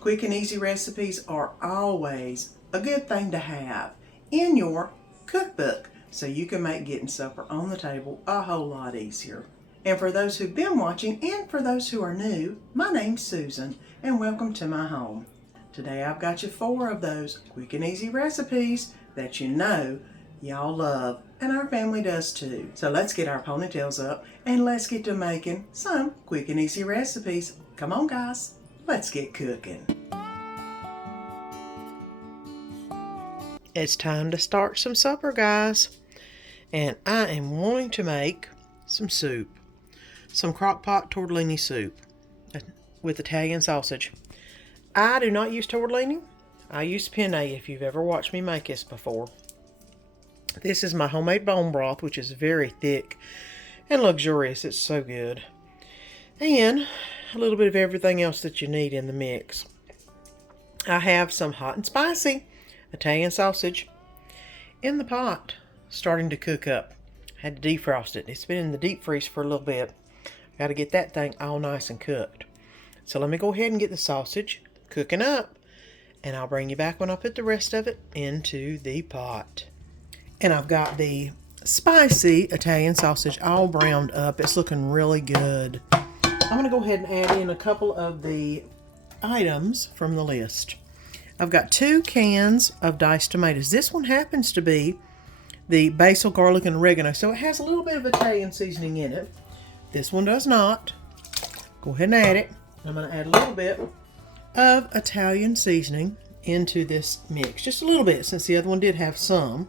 Quick and easy recipes are always a good thing to have in your cookbook so you can make getting supper on the table a whole lot easier. And for those who've been watching and for those who are new, my name's Susan and welcome to my home. Today I've got you 4 of those quick and easy recipes that you know y'all love and our family does too. So let's get our ponytails up and let's get to making some quick and easy recipes. Come on guys, let's get cooking. It's time to start some supper, guys. And I am wanting to make some soup. Some crock pot tortellini soup with Italian sausage. I do not use tortellini. I use penne if you've ever watched me make this before. This is my homemade bone broth, which is very thick and luxurious. It's so good. And a little bit of everything else that you need in the mix. I have some hot and spicy Italian sausage in the pot, starting to cook up. Had to defrost it. It's been in the deep freeze for a little bit. Got to get that thing all nice and cooked. So let me go ahead and get the sausage cooking up, and I'll bring you back when I put the rest of it into the pot. And I've got the spicy Italian sausage all browned up. It's looking really good. I'm going to go ahead and add in a couple of the items from the list. I've got 2 cans of diced tomatoes. This one happens to be the basil, garlic, and oregano, so it has a little bit of Italian seasoning in it. This one does not. Go ahead and add it. I'm going to add a little bit of Italian seasoning into this mix. Just a little bit, since the other one did have some.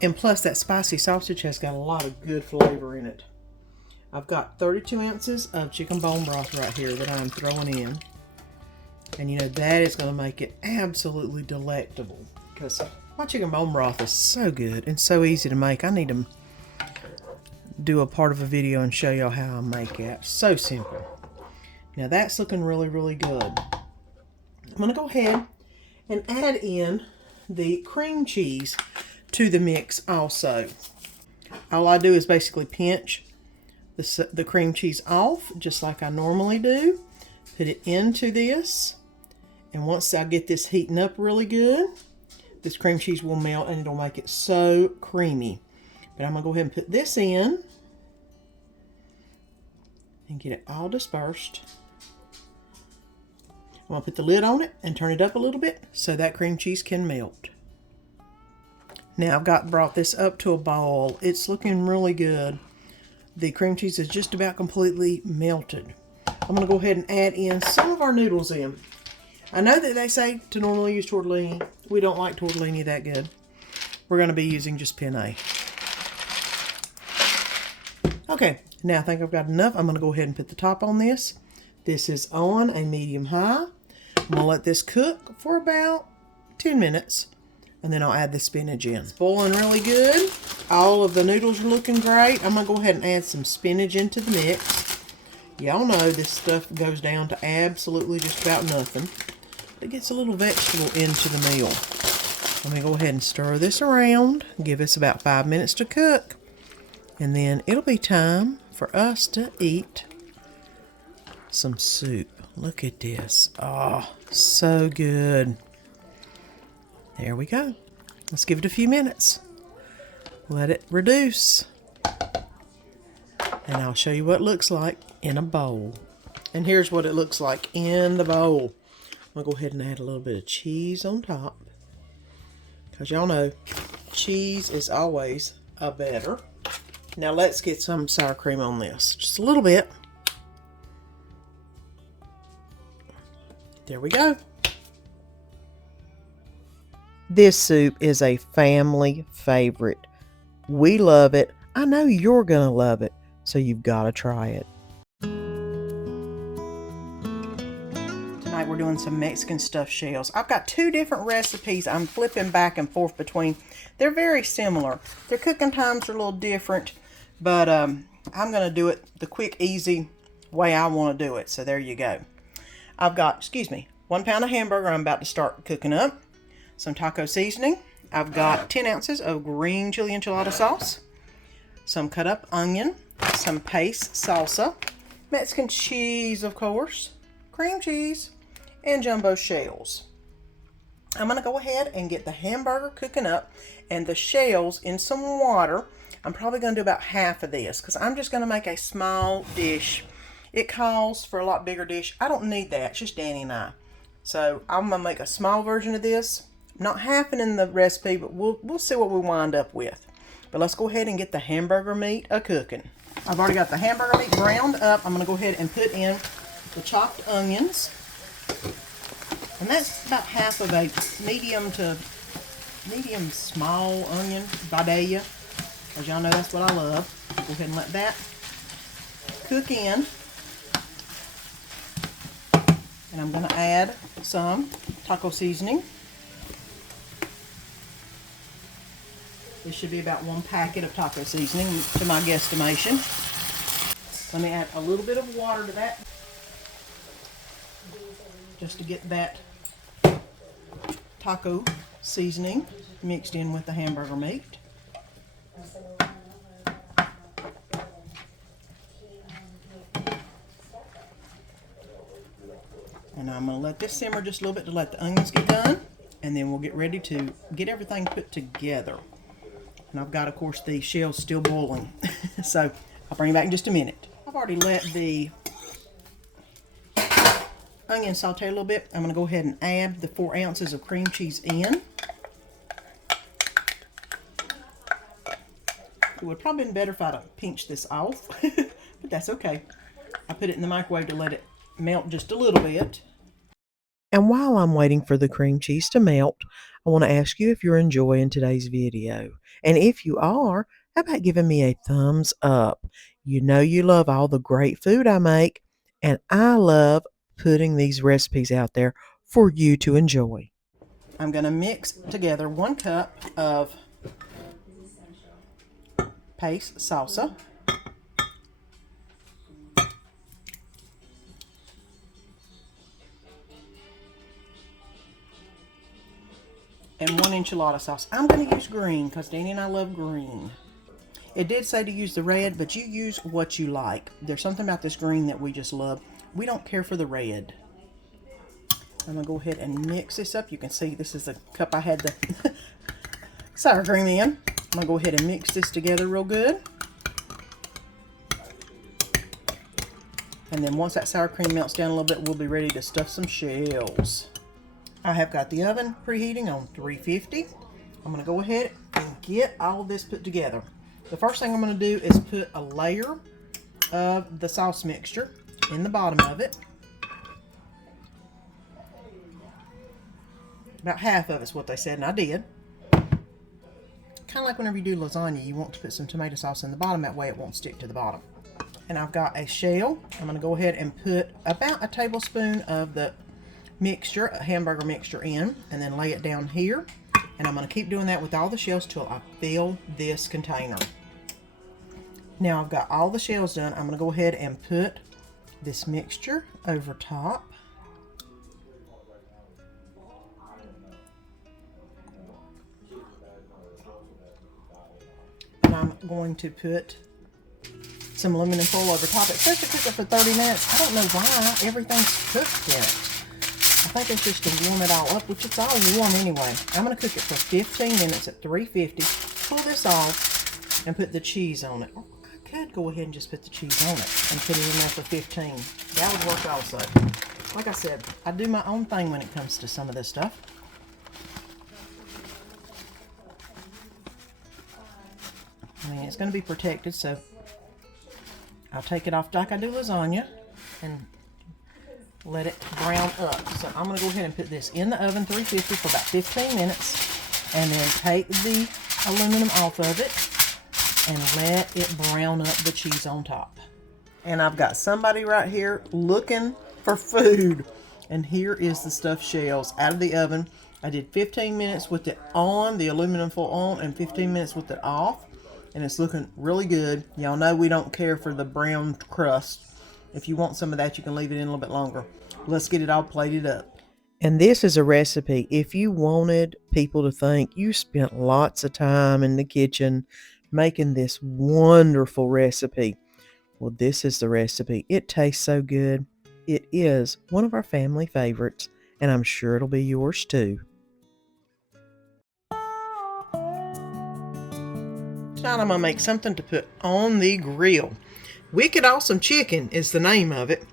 And plus, that spicy sausage has got a lot of good flavor in it. I've got 32 ounces of chicken bone broth right here that I'm throwing in. And you know, that is going to make it absolutely delectable, because my chicken bone broth is so good and so easy to make. I need to do a part of a video and show y'all how I make it. So simple. Now that's looking really, really good. I'm going to go ahead and add in the cream cheese to the mix also. All I do is basically pinch the cream cheese off, just like I normally do. Put it into this. And once I get this heating up really good, this cream cheese will melt and it'll make it so creamy. But I'm going to go ahead and put this in and get it all dispersed. I'm going to put the lid on it and turn it up a little bit so that cream cheese can melt. Now I've brought this up to a boil. It's looking really good. The cream cheese is just about completely melted. I'm going to go ahead and add in some of our noodles in. I know that they say to normally use tortellini. We don't like tortellini that good. We're going to be using just penne. Okay, now I think I've got enough. I'm going to go ahead and put the top on this. This is on a medium-high. I'm going to let this cook for about 10 minutes. And then I'll add the spinach in. It's boiling really good. All of the noodles are looking great. I'm going to go ahead and add some spinach into the mix. Y'all know this stuff goes down to absolutely just about nothing. It gets a little vegetable into the meal. Let me go ahead and stir this around. Give this about 5 minutes to cook. And then it'll be time for us to eat some soup. Look at this. Oh, so good. There we go. Let's give it a few minutes. Let it reduce. And I'll show you what it looks like in a bowl. And here's what it looks like in the bowl. I'm going to go ahead and add a little bit of cheese on top. Because y'all know, cheese is always a better. Now let's get some sour cream on this. Just a little bit. There we go. This soup is a family favorite. We love it. I know you're going to love it. So you've got to try it. Tonight we're doing some Mexican stuffed shells. I've got 2 different recipes I'm flipping back and forth between. They're very similar. Their cooking times are a little different, but I'm going to do it the quick, easy way I want to do it. So there you go. I've got, 1 pound of hamburger I'm about to start cooking up. Some taco seasoning. I've got 10 ounces of green chili enchilada sauce. Some cut up onion. Some paste salsa. Mexican cheese, of course. Cream cheese. and jumbo shells. I'm going to go ahead and get the hamburger cooking up and the shells in some water. I'm probably going to do about half of this because I'm just going to make a small dish. It calls for a lot bigger dish. I don't need that. It's just Danny and I. So I'm going to make a small version of this. Not halving in the recipe, but we'll see what we wind up with. But let's go ahead and get the hamburger meat a-cooking. I've already got the hamburger meat browned up. I'm going to go ahead and put in the chopped onions. And that's about half of a medium small onion, Vidalia. As y'all know, that's what I love. Go ahead and let that cook in. And I'm going to add some taco seasoning. This should be about 1 packet of taco seasoning to my guesstimation. Let me add a little bit of water to that, just to get that taco seasoning mixed in with the hamburger meat. And I'm going to let this simmer just a little bit to let the onions get done, and then we'll get ready to get everything put together. And I've got, of course, the shells still boiling. So I'll bring you back in just a minute. I've already let the onion saute a little bit. I'm going to go ahead and add the 4 ounces of cream cheese in. It would probably been better if I'd have pinched this off, but that's okay. I put it in the microwave to let it melt just a little bit. And while I'm waiting for the cream cheese to melt, I want to ask you if you're enjoying today's video. And if you are, how about giving me a thumbs up? You know you love all the great food I make, and I love putting these recipes out there for you to enjoy. I'm going to mix together 1 cup of paste salsa, and 1 enchilada sauce. I'm going to use green because Danny and I love green. It did say to use the red, but you use what you like. There's something about this green that we just love. We don't care for the red. I'm going to go ahead and mix this up. You can see this is the cup I had the sour cream in. I'm going to go ahead and mix this together real good. And then once that sour cream melts down a little bit, we'll be ready to stuff some shells. I have got the oven preheating on 350. I'm going to go ahead and get all of this put together. The first thing I'm going to do is put a layer of the sauce mixture in the bottom of it. About half of it's what they said, and I did. Kind of like whenever you do lasagna, you want to put some tomato sauce in the bottom, that way it won't stick to the bottom. And I've got a shell. I'm going to go ahead and put about a tablespoon of the mixture, a hamburger mixture in, and then lay it down here. And I'm going to keep doing that with all the shells till I fill this container. Now I've got all the shells done. I'm going to go ahead and put this mixture over top. And I'm going to put some aluminum foil over top. It says to cook it for 30 minutes. I don't know why everything's cooked in it. I think it's just to warm it all up, which it's all warm anyway. I'm going to cook it for 15 minutes at 350. Pull this off and put the cheese on it. Or I could go ahead and just put the cheese on it and put it in there for 15. That would work also. Like I said, I do my own thing when it comes to some of this stuff. I mean, it's going to be protected, so I'll take it off like I do lasagna and let it brown up. So I'm going to go ahead and put this in the oven 350 for about 15 minutes and then take the aluminum off of it and let it brown up the cheese on top. And I've got somebody right here looking for food. And here is the stuffed shells out of the oven. I did 15 minutes with it on, the aluminum foil on, and 15 minutes with it off. And it's looking really good. Y'all know we don't care for the brown crust. If you want some of that, you can leave it in a little bit longer. Let's get it all plated up. And this is a recipe. If you wanted people to think you spent lots of time in the kitchen making this wonderful recipe, well, this is the recipe. It tastes so good. It is one of our family favorites. and I'm sure it'll be yours too. Tonight I'm going to make something to put on the grill. Wicked Awesome Chicken is the name of it.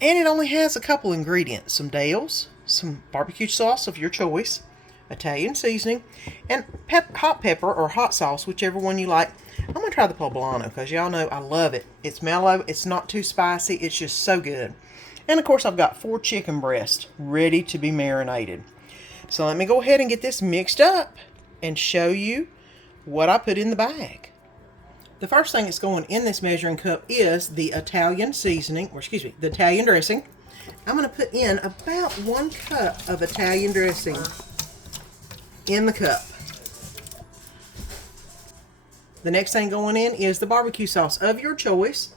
And it only has a couple ingredients. Some Dale's, some barbecue sauce of your choice, Italian seasoning, and hot pepper or hot sauce, whichever one you like. I'm going to try the poblano because y'all know I love it. It's mellow. It's not too spicy. It's just so good. And of course I've got 4 chicken breasts ready to be marinated. So let me go ahead and get this mixed up and show you what I put in the bag. The first thing that's going in this measuring cup is the Italian seasoning, or excuse me, the Italian dressing. I'm going to put in about 1 cup of Italian dressing in the cup. The next thing going in is the barbecue sauce of your choice.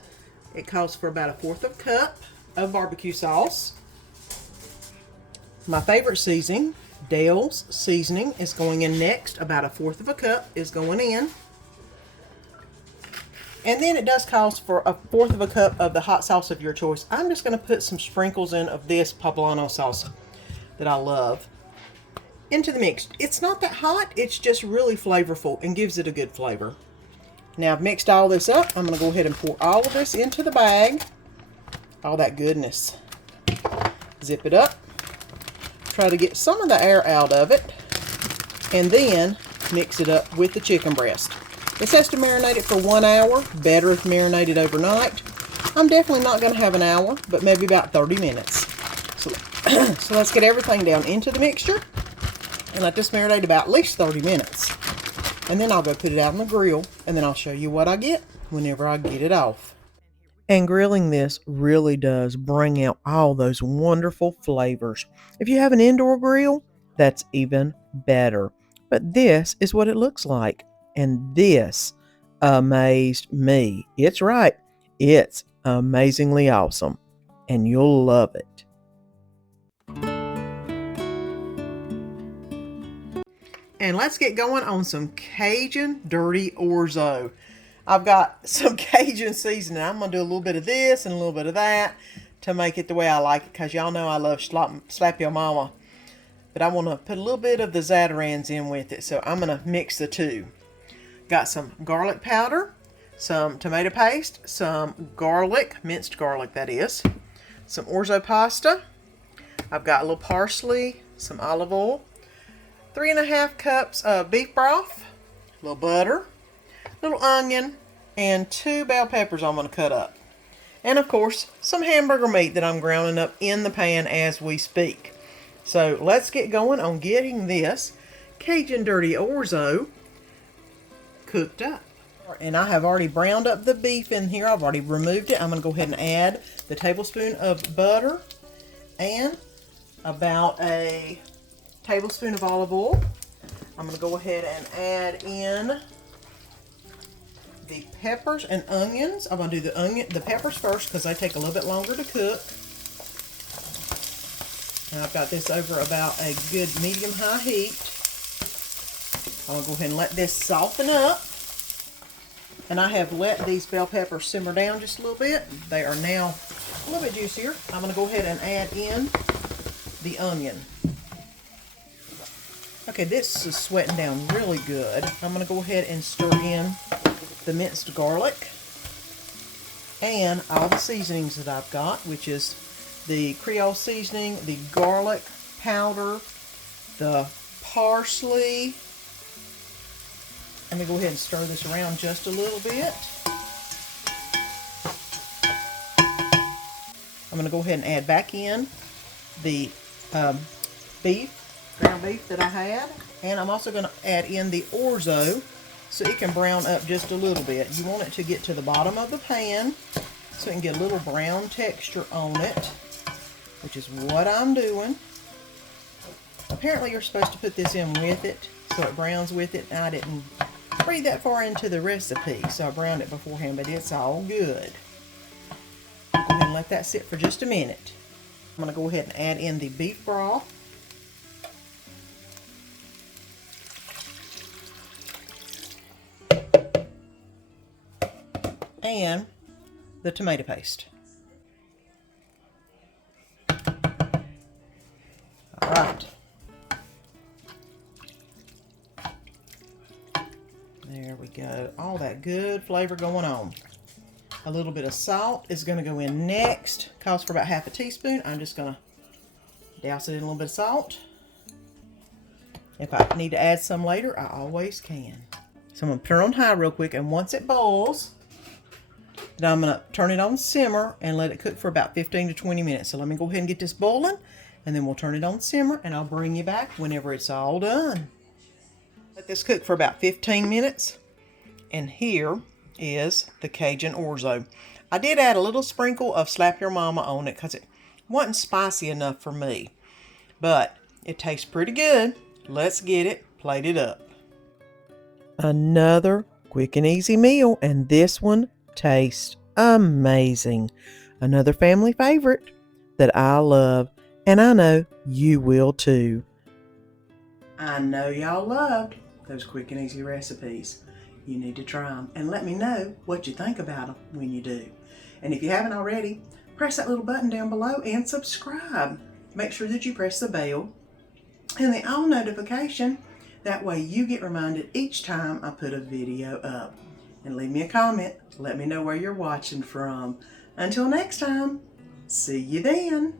It calls for about 1/4 cup of barbecue sauce. My favorite seasoning, Dale's seasoning, is going in next. About 1/4 cup is going in. And then it does call for 1/4 cup of the hot sauce of your choice. I'm just going to put some sprinkles in of this poblano sauce that I love into the mix. It's not that hot, it's just really flavorful and gives it a good flavor. Now I've mixed all this up. I'm going to go ahead and pour all of this into the bag. All that goodness. Zip it up. Try to get some of the air out of it. And then mix it up with the chicken breast. This has to marinate it for 1 hour. Better if marinated overnight. I'm definitely not going to have an hour, but maybe about 30 minutes. So let's get everything down into the mixture and let this marinate about at least 30 minutes. And then I'll go put it out on the grill, and then I'll show you what I get whenever I get it off. And grilling this really does bring out all those wonderful flavors. If you have an indoor grill, that's even better. But this is what it looks like. And this amazed me. It's right. It's amazingly awesome. And you'll love it. And let's get going on some Cajun dirty Orzo. I've got some Cajun seasoning. I'm going to do a little bit of this and a little bit of that to make it the way I like it, because y'all know I love slap your mama. But I want to put a little bit of the Zatarain's in with it, so I'm going to mix the two. Got some garlic powder, some tomato paste, some garlic, minced garlic that is, some Orzo pasta. I've got a little parsley, some olive oil, 3½ cups of beef broth, a little butter, a little onion, and 2 bell peppers I'm going to cut up. And of course, some hamburger meat that I'm grounding up in the pan as we speak. So let's get going on getting this Cajun dirty Orzo cooked up. And I have already browned up the beef in here. I've already removed it. I'm going to go ahead and add the tablespoon of butter and about a tablespoon of olive oil. I'm going to go ahead and add in the peppers and onions. I'm going to do the peppers first because they take a little bit longer to cook. And I've got this over about a good medium-high heat. I'm going to go ahead and let this soften up. And I have let these bell peppers simmer down just a little bit. They are now a little bit juicier. I'm going to go ahead and add in the onion. Okay, this is sweating down really good. I'm going to go ahead and stir in the minced garlic and all the seasonings that I've got, which is the Creole seasoning, the garlic powder, the parsley. Let me go ahead and stir this around just a little bit. I'm going to go ahead and add back in the ground beef that I had. And I'm also going to add in the Orzo so it can brown up just a little bit. You want it to get to the bottom of the pan so it can get a little brown texture on it, which is what I'm doing. Apparently you're supposed to put this in with it so it browns with it. I didn't read that far into the recipe, so I browned it beforehand, but it's all good. Go ahead and let that sit for just a minute. I'm going to go ahead and add in the beef broth. And the tomato paste. So all that good flavor going on. A little bit of salt is going to go in next. Calls for about half a teaspoon. I'm just going to douse it in a little bit of salt. If I need to add some later, I always can. So I'm going to turn it on high real quick, and once it boils, then I'm going to turn it on simmer and let it cook for about 15 to 20 minutes. So let me go ahead and get this boiling, and then we'll turn it on simmer, and I'll bring you back whenever it's all done. Let this cook for about 15 minutes, and here is the Cajun Orzo. I did add a little sprinkle of Slap Your Mama on it because it wasn't spicy enough for me, but it tastes pretty good. Let's get it plated up. Another quick and easy meal, and this one tastes amazing. Another family favorite that I love, and I know you will too. I know y'all loved those quick and easy recipes. You need to try them and let me know what you think about them when you do. And if you haven't already, press that little button down below and subscribe. Make sure that you press the bell and the all notification. That way you get reminded each time I put a video up. And leave me a comment. Let me know where you're watching from. Until next time, see you then.